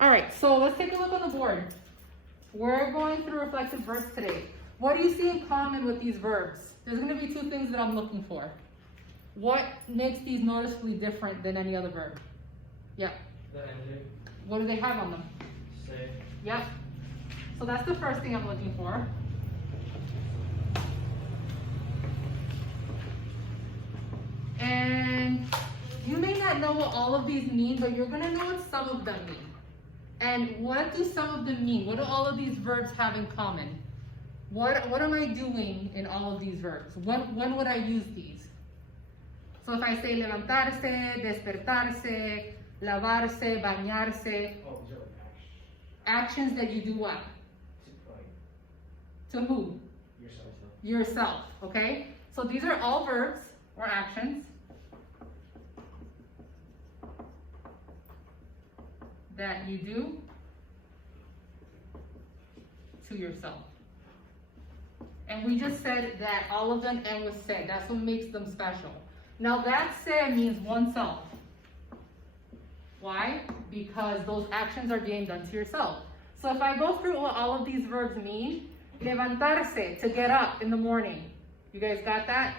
All right, so let's take a look on the board. We're going through reflexive verbs today. What do you see in common with these verbs? There's going to be two things that I'm looking for. What makes these noticeably different than any other verb? Yeah. The ending. What do they have on them? Say. Yep. So that's the first thing I'm looking for. And you may not know what all of these mean, but you're going to know what some of them mean. And what do some of them mean? What do all of these verbs have in common? What am I doing in all of these verbs? When would I use these? So if I say levantarse, despertarse, lavarse, bañarse, Oh, these are actions that you do what? To who? yourself. Yourself, okay? So these are all verbs or actions that you do to yourself. And we just said that all of them end with se. That's what makes them special. Now that se means oneself. Why? Because those actions are being done to yourself. So if I go through what all of these verbs mean, levantarse, to get up in the morning. You guys got that?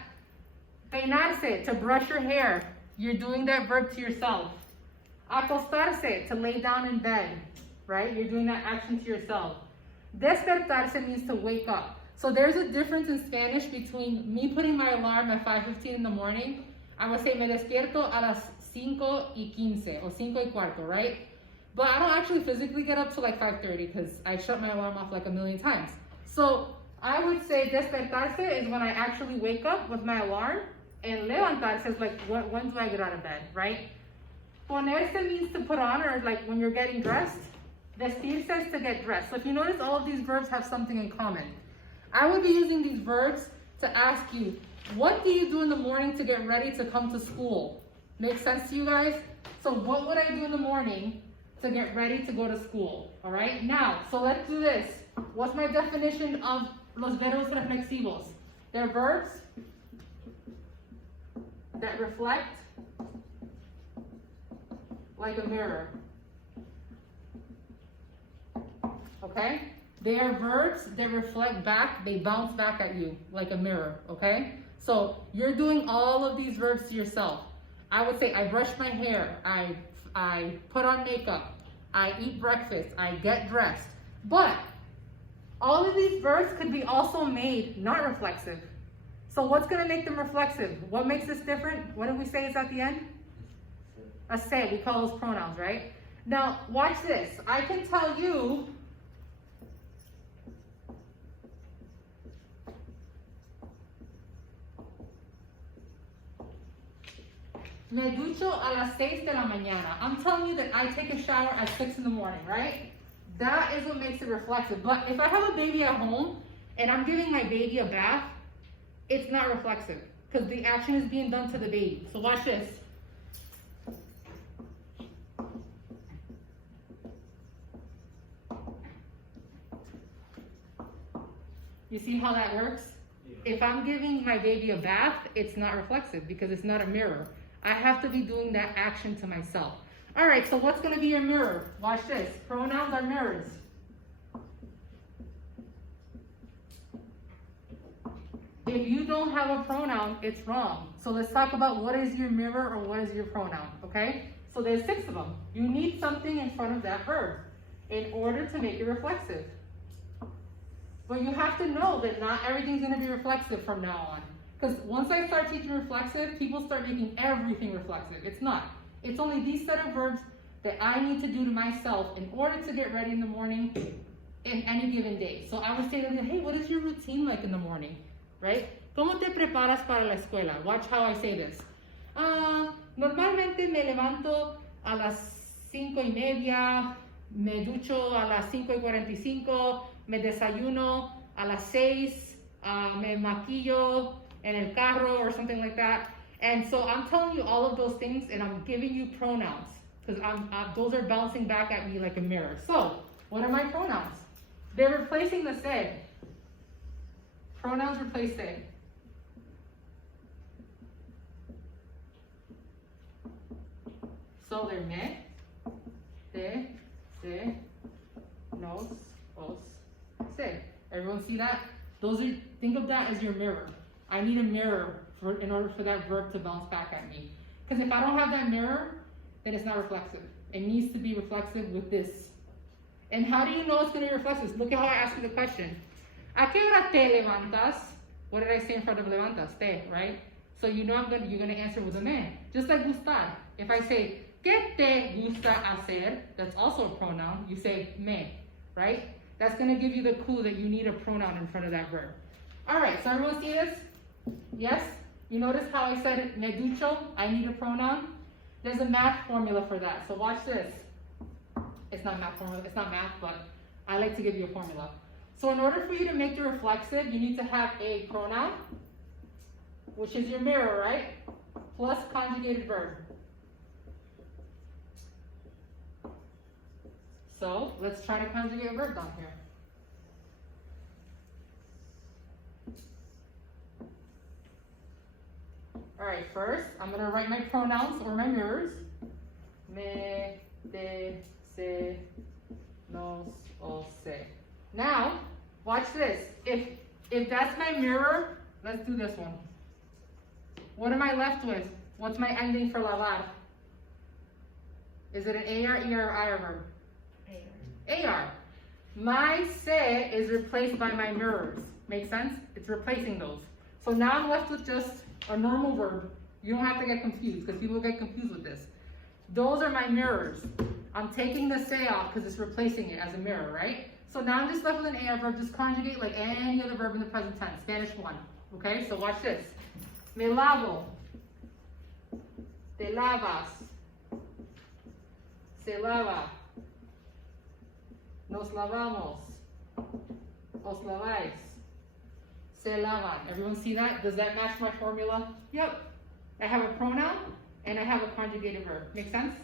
Peinarse, to brush your hair. You're doing that verb to yourself. Acostarse, to lay down in bed, right? You're doing that action to yourself. Despertarse means to wake up. So there's a difference in Spanish between me putting my alarm at 5:15 in the morning. I would say me despierto a las 5:15 or 5:15, right? But I don't actually physically get up till like 5:30 because I shut my alarm off like a million times. So I would say despertarse is when I actually wake up with my alarm, and levantarse is like when do I get out of bed, right? Ponerse means to put on, or like when you're getting dressed. Vestirse is to get dressed. So if you notice, all of these verbs have something in common. I would be using these verbs to ask you, what do you do in the morning to get ready to come to school? Make sense to you guys? So what would I do in the morning to get ready to go to school? All right, now, so let's do this. What's my definition of los verbos reflexivos? They're verbs that reflect like a mirror. Okay? They are verbs that reflect back, they bounce back at you like a mirror, okay? So you're doing all of these verbs to yourself. I would say I brush my hair, I put on makeup, I eat breakfast, I get dressed. But all of these verbs could be also made not reflexive. So what's gonna make them reflexive? What makes this different? What did we say is at the end? A se, we call those pronouns, right? Now, watch this. I can tell you me ducho a las 6 de la mañana. I'm telling you that I take a shower at 6 in the morning, right? That is what makes it reflexive. But if I have a baby at home and I'm giving my baby a bath, it's not reflexive because the action is being done to the baby. So watch this. You see how that works? Yeah. If I'm giving my baby a bath, it's not reflexive because it's not a mirror. I have to be doing that action to myself. All right, so what's going to be your mirror? Watch this. Pronouns are mirrors. If you don't have a pronoun, it's wrong. So let's talk about what is your mirror or what is your pronoun, okay? So there's 6 of them. You need something in front of that verb in order to make it reflexive. But you have to know that not everything's going to be reflexive from now on. Because once I start teaching reflexive, people start making everything reflexive. It's not. It's only these set of verbs that I need to do to myself in order to get ready in the morning in any given day. So I would say to them, hey, what is your routine like in the morning? Right? ¿Cómo te preparas para la escuela? Watch how I say this. Normalmente me levanto a las 5:30, me ducho a las 5:45, me desayuno a las 6, me maquillo en el carro or something like that. And so I'm telling you all of those things and I'm giving you pronouns because those are bouncing back at me like a mirror. So what are my pronouns? They're replacing the se. Pronouns replace se. So they're me, te, se, Everyone see that? Think of that as your mirror. I need a mirror in order for that verb to bounce back at me. Because if I don't have that mirror, then it's not reflexive. It needs to be reflexive with this. And how do you know it's going to be reflexive? Look at how I asked you the question. ¿A qué hora te levantas? What did I say in front of levantas? Te, right? So you know you're going to answer with a me. Just like gustar. If I say, ¿qué te gusta hacer? That's also a pronoun. You say me, right? That's going to give you the clue that you need a pronoun in front of that verb. All right, so everyone see this? Yes? You notice how I said me ducho? I need a pronoun? There's a math formula for that. So watch this. It's not math formula. It's not math, but I like to give you a formula. So in order for you to make the reflexive, you need to have a pronoun, which is your mirror, right? Plus conjugated verb. So let's try to conjugate a verb down here. All right, first, I'm going to write my pronouns or my mirrors. Me, te, se, nos, o, se. Now, watch this. If that's my mirror, let's do this one. What am I left with? What's my ending for lavar? Is it an AR, ER, or IR verb? AR. My se is replaced by my mirrors. Make sense? It's replacing those. So now I'm left with just a normal verb. You don't have to get confused because people get confused with this. Those are my mirrors. I'm taking the se off because it's replacing it as a mirror, right? So now I'm just left with an AR verb. Just conjugate like any other verb in the present tense. Spanish 1. Okay, so watch this. Me lavo. Te lavas. Se lava. Nos lavamos. Os laváis. Se lavan. Everyone see that? Does that match my formula? Yep. I have a pronoun and I have a conjugated verb. Make sense?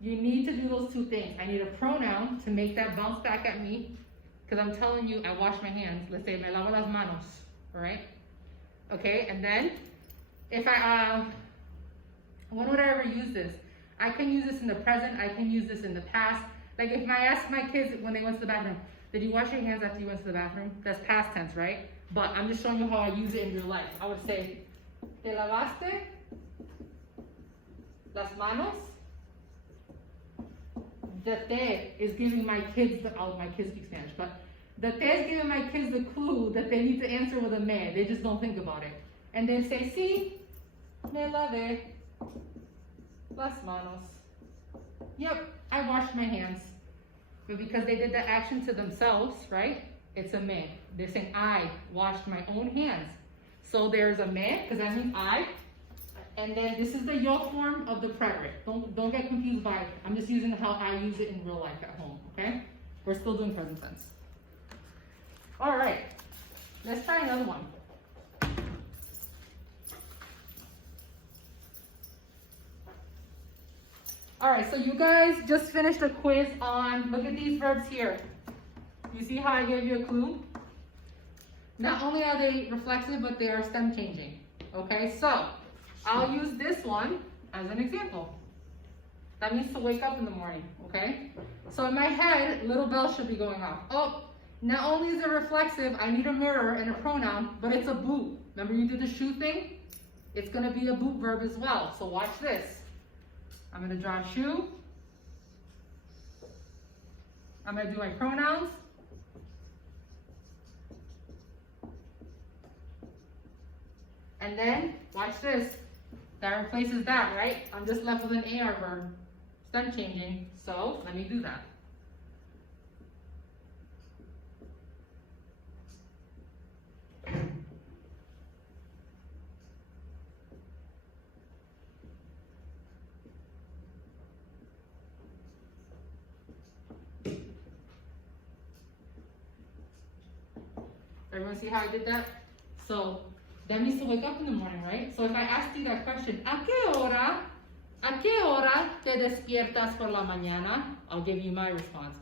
You need to do those two things. I need a pronoun to make that bounce back at me because I'm telling you I wash my hands. Let's say me lavo las manos. All right? Okay, and then if when would I ever use this? I can use this in the present. I can use this in the past. Like if I ask my kids when they went to the bathroom, did you wash your hands after you went to the bathroom? That's past tense, right? But I'm just showing you how I use it in real life. I would say, ¿te lavaste las manos? The te is giving my kids, my kids speak Spanish, but the te is giving my kids the clue that they need to answer with a me. They just don't think about it. And they say, sí, me lavé las manos. Yep, I washed my hands. But because they did the action to themselves, right? It's a me. They're saying, I washed my own hands. So there's a me, because that means I. And then this is the yo form of the preterite. Don't get confused by it. I'm just using how I use it in real life at home, okay? We're still doing present tense. All right, let's try another one. All right, so you guys just finished a quiz on, look at these verbs here. You see how I gave you a clue? Not only are they reflexive, but they are stem changing. Okay, so I'll use this one as an example. That means to wake up in the morning, okay? So in my head, little bell should be going off. Oh, not only is it reflexive, I need a mirror and a pronoun, but it's a boot. Remember you did the shoe thing? It's gonna be a boot verb as well. So watch this. I'm gonna draw a shoe. I'm gonna do my pronouns. And then, watch this. That replaces that, right? I'm just left with an AR verb. Stem changing, so let me do that. Everyone see how I did that? So that means to wake up in the morning, right? So if I asked you that question, ¿a qué hora te despiertas por la mañana? I'll give you my response.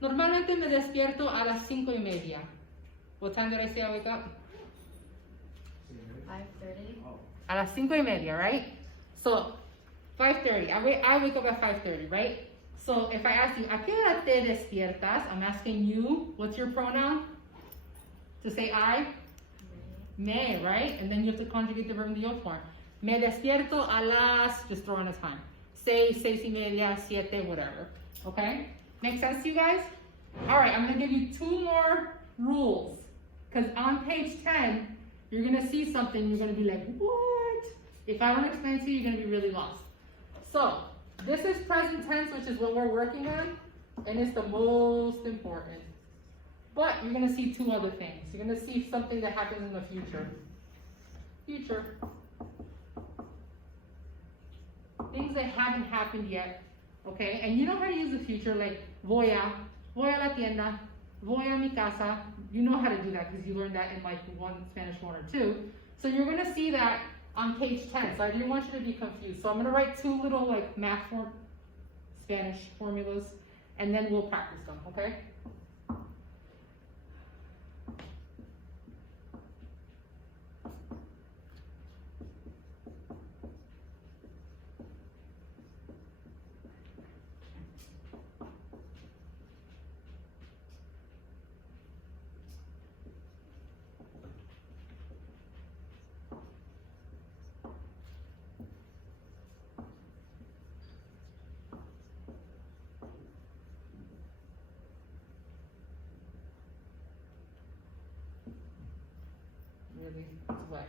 Normalmente me despierto a las 5:30. What time did I say I wake up? 5:30. A las 5:30, right? So 5:30. I wake up at 5:30, right? So if I ask you, ¿a qué hora te despiertas? I'm asking you, what's your pronoun? To say I? Me, right? And then you have to conjugate the verb in the yo form. Me despierto a las, just throw in a time. 6:30, 7, whatever. Okay? Make sense to you guys? All right, I'm gonna give you 2 more rules. Because on page 10, you're gonna see something, you're gonna be like, what? If I don't explain to you, you're gonna be really lost. So, this is present tense, which is what we're working on, and it's the most important. But you're gonna see 2 other things. You're gonna see something that happens in the future. Things that haven't happened yet, okay? And you know how to use the future, like voy a la tienda, voy a mi casa. You know how to do that because you learned that in like Spanish 1 or 2. So you're gonna see that on page 10. So I didn't want you to be confused. So I'm gonna write 2 little like Spanish formulas, and then we'll practice them, okay? Really, it's wet.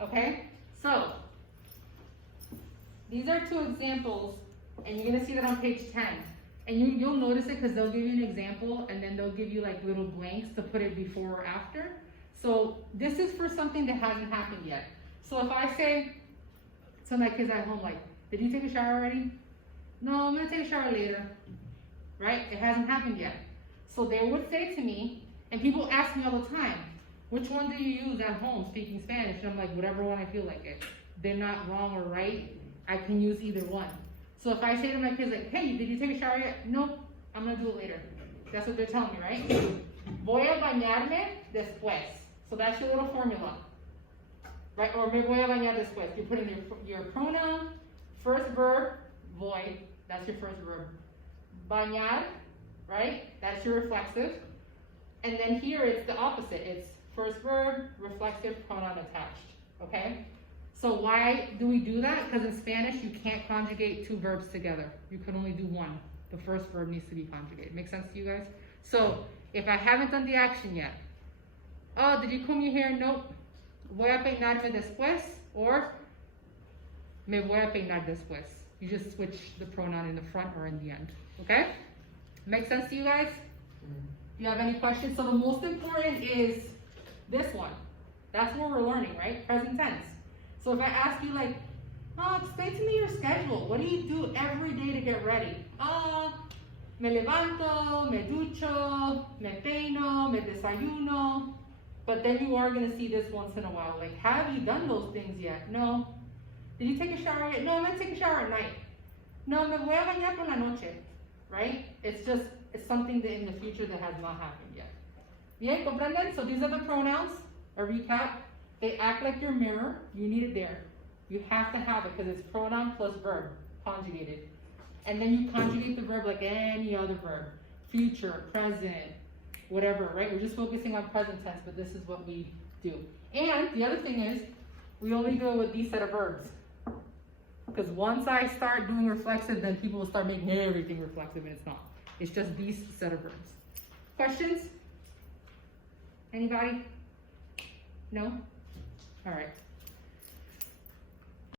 Okay, so these are 2 examples, and you're gonna see that on page 10. And you'll notice it because they'll give you an example, and then they'll give you like little blanks to put it before or after. So this is for something that hasn't happened yet. So if I say to my kids at home, like, did you take a shower already? No, I'm gonna take a shower later, right? It hasn't happened yet. So they would say to me, and people ask me all the time, which one do you use at home speaking Spanish? And I'm like, whatever one I feel like it. They're not wrong or right. I can use either one. So if I say to my kids like, hey, did you take a shower yet? Nope, I'm gonna do it later. That's what they're telling me, right? Voy a bañarme después. So that's your little formula, right? Or me voy a bañar después. You put in your pronoun, first verb, voy, that's your first verb. Bañar, right? That's your reflexive. And then here it's the opposite. It's first verb, reflexive, pronoun attached, okay? So why do we do that? Because in Spanish, you can't conjugate 2 verbs together. You can only do one. The first verb needs to be conjugated. Make sense to you guys? So if I haven't done the action yet, oh, did you comb your hair? Nope. Voy a peinarme después, or me voy a peinar después. You just switch the pronoun in the front or in the end, okay? Make sense to you guys? Do you have any questions? So the most important is this one. That's what we're learning, right? Present tense. So if I ask you like, oh, explain to me your schedule. What do you do every day to get ready? Me levanto, me ducho, me peino, me desayuno. But then you are gonna see this once in a while. Like, have you done those things yet? No. Did you take a shower yet? No, I'm gonna take a shower at night. No, me voy a bañar por la noche. Right? It's something that in the future that has not happened yet. Bien, comprenden? So these are the pronouns. A recap. They act like your mirror. You need it there. You have to have it because it's pronoun plus verb, conjugated. And then you conjugate the verb like any other verb. Future, present, whatever, right? We're just focusing on present tense, but this is what we do. And the other thing is, we only do it with these set of verbs. Because once I start doing reflexive, then people will start making everything reflexive, and it's not. It's just these set of verbs. Questions? Anybody? No? All right.